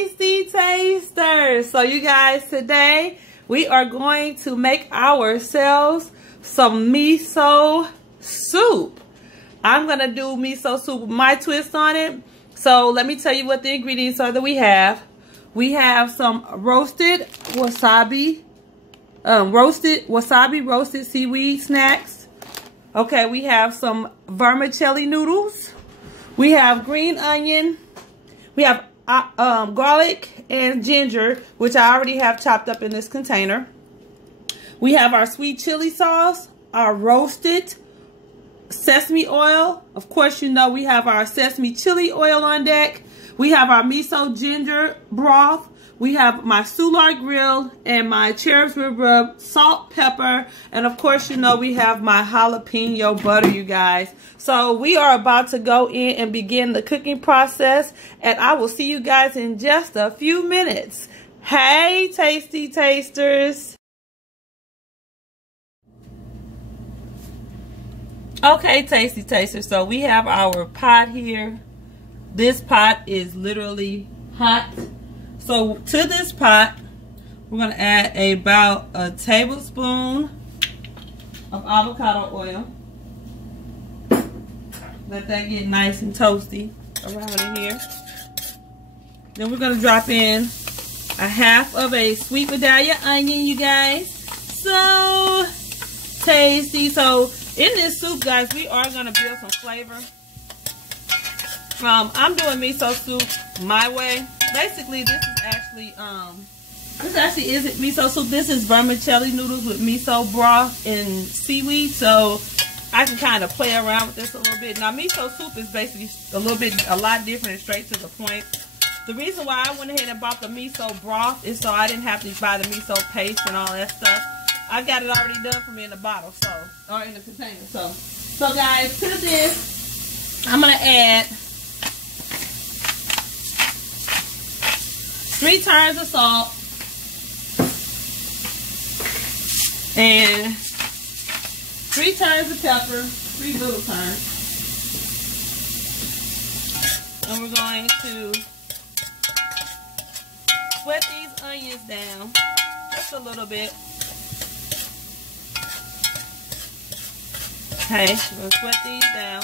tasty tasters. So you guys, today we are going to make ourselves some miso soup. I'm gonna do miso soup with my twist on it. So let me tell you what the ingredients are that we have. We have some roasted wasabi, roasted seaweed snacks. Okay, we have some vermicelli noodles. We have green onion. We have garlic and ginger, which I already have chopped up in this container. We have our sweet chili sauce, our roasted sesame oil. Of course, you know we have our sesame chili oil on deck. We have our miso ginger broth. We have my Soulard grill and my cherries rub, salt, pepper, and of course, you know we have my jalapeno butter, you guys. So we are about to go in and begin the cooking process, and I will see you guys in just a few minutes. Hey, tasty tasters. Okay, tasty tasters, so we have our pot here. This pot is literally hot. So to this pot, we're going to add about a tablespoon of avocado oil. Let that get nice and toasty around in here. Then we're going to drop in a half of a sweet medallion onion, you guys. So tasty. So in this soup, guys, we are going to build some flavor. I'm doing miso soup my way. Basically, this actually isn't miso soup. This is vermicelli noodles with miso broth and seaweed. So I can kind of play around with this a little bit. Now, miso soup is basically a lot different and straight to the point. The reason why I went ahead and bought the miso broth is so I didn't have to buy the miso paste and all that stuff. I got it already done for me in the bottle, or in the container. So guys, to this, I'm gonna add 3 turns of salt and 3 turns of pepper, 3 little turns. And we're going to sweat these onions down just a little bit. Okay, we're going to sweat these down.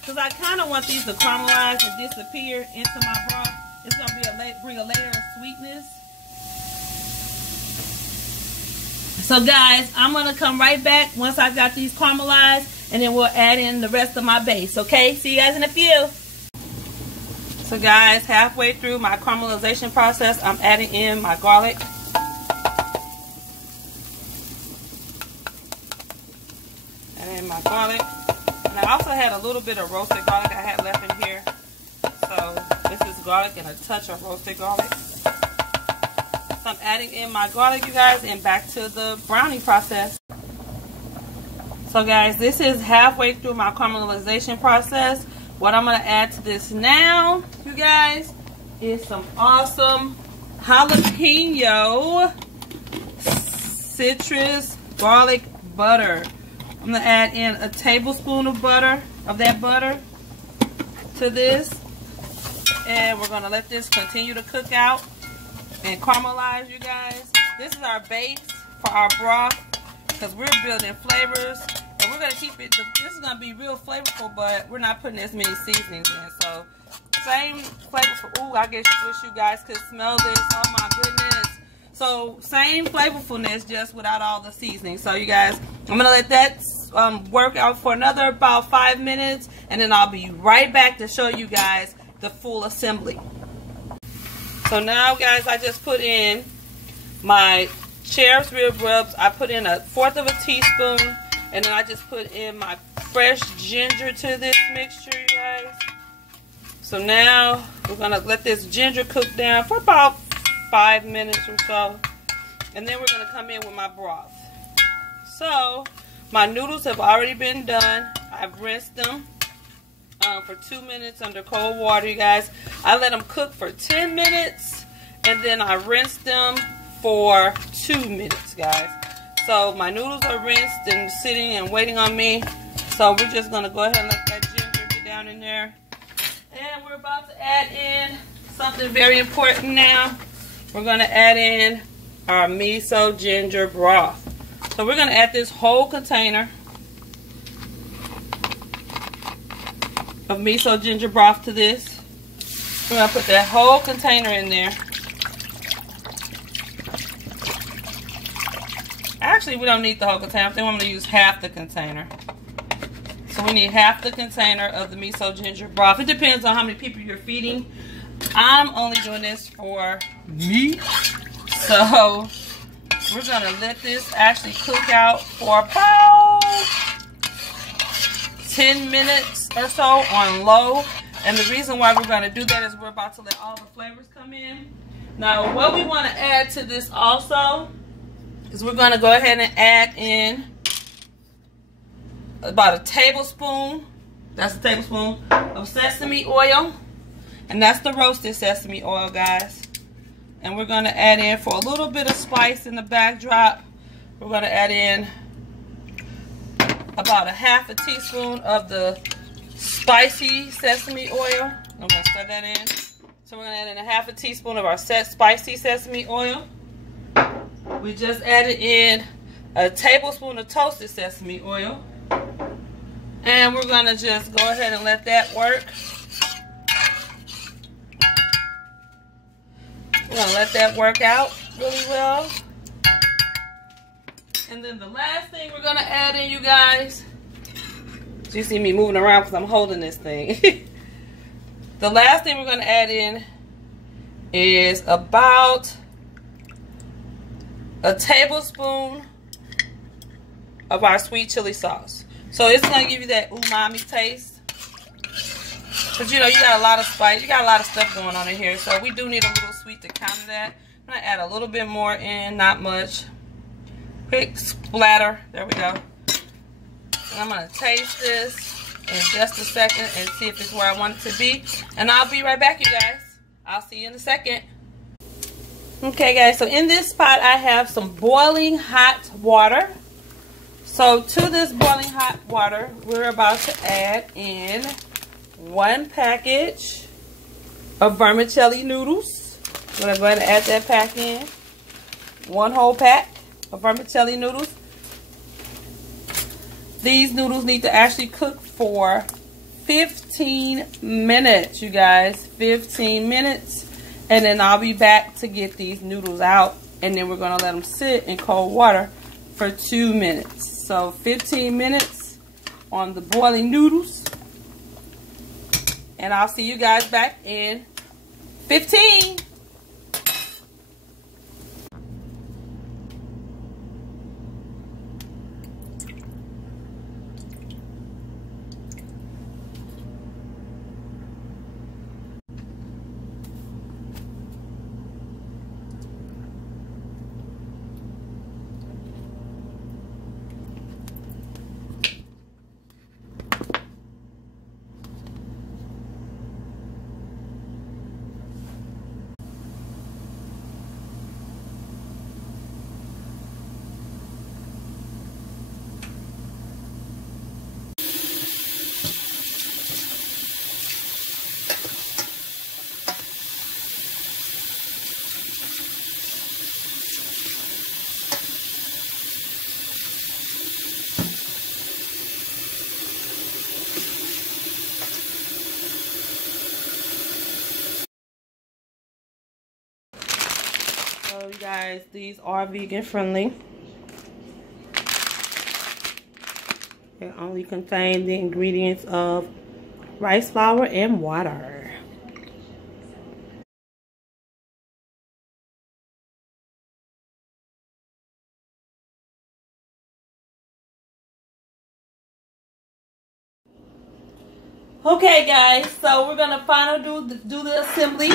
Because I kind of want these to caramelize and disappear into my broth. It's going to bring a layer of sweetness. So guys, I'm going to come right back once I've got these caramelized, and then we'll add in the rest of my base. Okay, see you guys in a few. So guys, halfway through my caramelization process, I'm adding in my garlic. Add in my garlic. And I also had a little bit of roasted garlic I had left in here. So this is garlic and a touch of roasted garlic. So I'm adding in my garlic, you guys, and back to the browning process. So guys, this is halfway through my caramelization process. What I'm going to add to this now, you guys, is some awesome jalapeno citrus garlic butter. I'm going to add in a tablespoon of that butter to this. And we're going to let this continue to cook out and caramelize, you guys. This is our base for our broth because we're building flavors. And we're going to keep it, this is going to be real flavorful, but we're not putting as many seasonings in. So, same flavorful. Ooh, I wish you guys could smell this. Oh my goodness. So same flavorfulness, just without all the seasoning. So you guys, I'm gonna let that work out for another about 5 minutes, and then I'll be right back to show you guys the full assembly. So now guys, I just put in my cherries rib rubs. I put in 1/4 of a teaspoon, and then I just put in my fresh ginger to this mixture, you guys. So now we're gonna let this ginger cook down for about 5 minutes or so, and then we're going to come in with my broth. So my noodles have already been done. I've rinsed them for 2 minutes under cold water, you guys. I let them cook for 10 minutes, and then I rinsed them for 2 minutes, guys. So my noodles are rinsed and sitting and waiting on me. So we're just going to go ahead and let that ginger get down in there. we're about to add in something very important now. We're going to add in our miso ginger broth. So we're going to add this whole container of miso ginger broth to this. We're going to put that whole container in there. Actually, we don't need the whole container. I think I'm going to use half the container. So we need half the container of the miso ginger broth. It depends on how many people you're feeding. I'm only doing this for me. So we're going to let this actually cook out for about 10 minutes or so on low. And the reason why we're going to do that is we're about to let all the flavors come in. Now, what we want to add to this also is we're going to go ahead and add in about a tablespoon. That's a tablespoon of sesame oil. And that's the roasted sesame oil, guys. And we're going to add in, for a little bit of spice in the backdrop, we're going to add in about a half a teaspoon of the spicy sesame oil. I'm going to stir that in. So we're going to add in a half a teaspoon of our spicy sesame oil. We just added in a tablespoon of toasted sesame oil. And we're going to just go ahead and let that work. We're going to let that work out really well. And then the last thing we're going to add in, you guys, so you see me moving around because I'm holding this thing. The last thing we're going to add in is about a tablespoon of our sweet chili sauce. So it's going to give you that umami taste. But you know, you got a lot of spice. You got a lot of stuff going on in here. So we do need a little sweet to counter that. I'm going to add a little bit more in, not much. Quick splatter. There we go. And I'm going to taste this in just a second and see if it's where I want it to be. And I'll be right back, you guys. I'll see you in a second. Okay, guys. So in this pot, I have some boiling hot water. So to this boiling hot water, we're about to add in 1 package of vermicelli noodles. I'm going to go ahead and add that pack in. 1 whole pack of vermicelli noodles. These noodles need to actually cook for 15 minutes, you guys. 15 minutes. And then I'll be back to get these noodles out. And then we're going to let them sit in cold water for 2 minutes. So 15 minutes on the boiling noodles. And I'll see you guys back in 15. So you guys, these are vegan friendly. They only contain the ingredients of rice flour and water. Okay guys, so we're gonna finally do the assembly.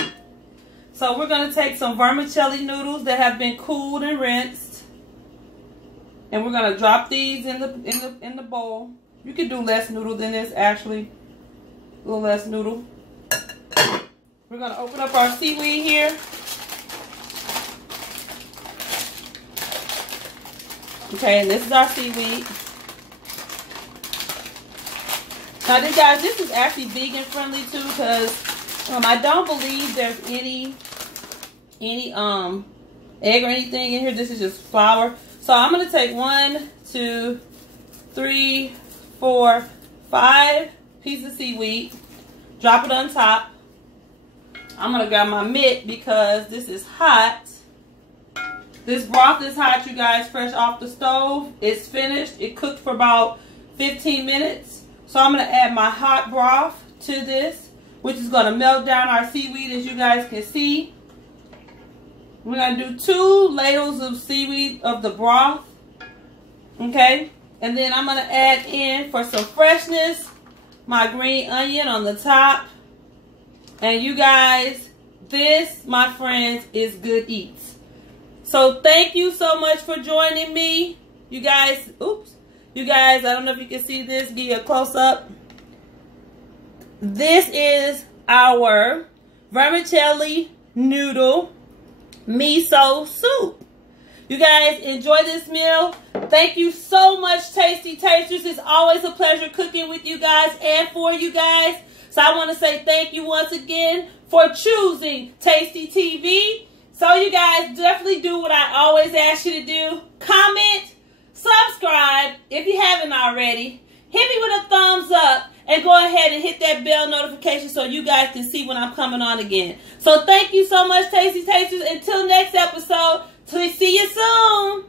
So we're going to take some vermicelli noodles that have been cooled and rinsed, and we're going to drop these in the bowl. You could do less noodle than this, actually, a little less noodle. We're going to open up our seaweed here. Okay, and this is our seaweed. Now, guys, this is actually vegan friendly too, because I don't believe there's any egg or anything in here. This is just flour. So I'm gonna take 1, 2, 3, 4, 5 pieces of seaweed, drop it on top. I'm gonna grab my mitt because this is hot. This broth is hot, you guys, fresh off the stove. It's finished. It cooked for about 15 minutes. So I'm gonna add my hot broth to this, which is gonna melt down our seaweed, as you guys can see. We're going to do 2 ladles of seaweed of the broth. Okay. And then I'm going to add in, for some freshness, my green onion on the top. And you guys, this, my friends, is good eats. So thank you so much for joining me. You guys, oops. You guys, I don't know if you can see this. Give you a close-up. This is our vermicelli noodle miso soup. You guys enjoy this meal. Thank you so much, Tasty Tasters. It's always a pleasure cooking with you guys and for you guys. So I want to say thank you once again for choosing Tasty TV. So you guys definitely do what I always ask you to do. Comment, subscribe if you haven't already. Hit me with a thumbs up. And go ahead and hit that bell notification so you guys can see when I'm coming on again. So thank you so much, Tasty Tasters. Until next episode, see you soon.